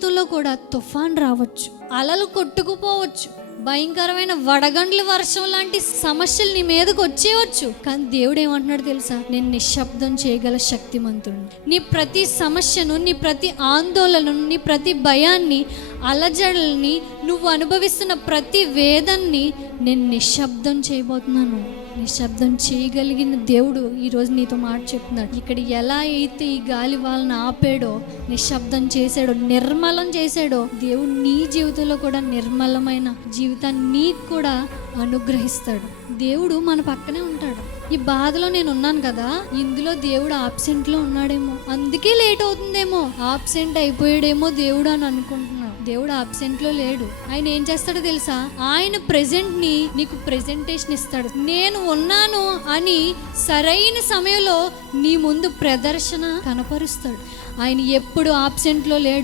జీవితంలో కూడా తుఫాన్ రావచ్చు, అలలు కొట్టుకుపోవచ్చు, భయంకరమైన వడగండ్ల వర్షం లాంటి సమస్యలు నీ మీదకి వచ్చేయవచ్చు. కానీ దేవుడు ఏమంటున్నాడు తెలుసా? నేను నిశ్శబ్దం చేయగల శక్తిమంతుడు. నీ ప్రతి సమస్యను, నీ ప్రతి ఆందోళనను, నీ ప్రతి భయాన్ని, అలజడల్ని, నువ్వు అనుభవిస్తున్న ప్రతి వేదన్ని నేను నిశ్శబ్దం చేయబోతున్నాను. నిశ్శబ్దం చేయగలిగిన దేవుడు ఈరోజు నీతో మాట చెప్తున్నాడు. ఇక్కడ ఎలా అయితే ఈ గాలి వాళ్ళని ఆపాడో, నిశ్శబ్దం చేశాడో, నిర్మలం చేశాడో, దేవుడు నీ జీవితంలో కూడా నిర్మలమైన జీవితాన్ని నీకు కూడా అనుగ్రహిస్తాడు. దేవుడు మన పక్కనే ఉంటాడు. ఈ బాధలో నేను ఉన్నాను కదా, ఇందులో దేవుడు ఆబ్సెంట్లో ఉన్నాడేమో, అందుకే లేట్ అవుతుందేమో, ఆబ్సెంట్ అయిపోయాడేమో దేవుడు అని అనుకుంటున్నాడు. దేవుడు ఆబ్సెంట్లో లేడు. ఆయన ఏం చేస్తాడో తెలుసా? ఆయన ప్రెజెంట్ ని నీకు ప్రెజెంటేషన్ ఇస్తాడు. నేను ఉన్నాను అని సరైన సమయంలో నీ ముందు ప్రదర్శన కనపరుస్తాడు. ఆయన ఎప్పుడు ఆబ్సెంట్లో లేడు.